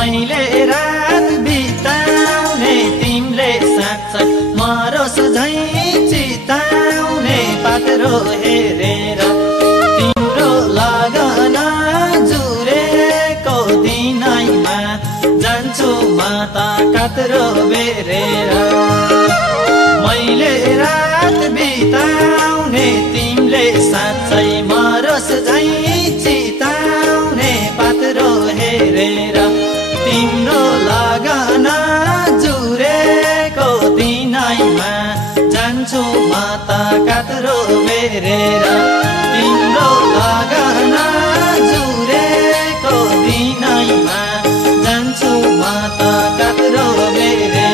मैले रात बिताउने तिमीले साँच्चै मरोस् झै चिताउने पात्रो हेरेर तिम्रो लगन जुरेको दिनैमा जान्छु म त कात्रो बेरेर मैले रात बिताउने तिमीले साँच्चै मरोस् झै चिताउने पात्रो हेरेर तिम्रो लगन जुरेको दिनैमा जान्छु म त कात्रो बेरेर तिम्रो लगन जुरेको दिनैमा जान्छु म त कात्रो बेरेर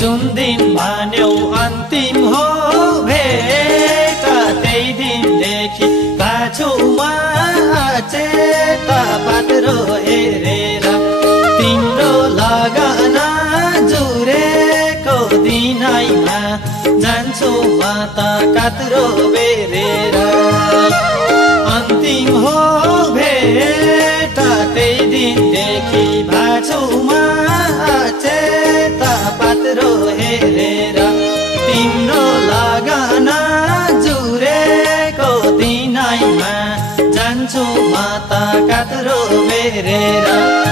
जुन दिन भन्यौ अन्तिम हो भेट त्यही दिनदेखि पाछु म अचेत पात्रो हेरेर तिम्रो लगन जुरेको दिनैमा जान्छु म त कात्रो बेरेर अन्तिम हो भेट त्यही दिनदेखि पाछु म अचेत पात्रो हेरेर तिम्रो लगन जुरेको दिनैमा जान्छु म त कात्रो बेरेर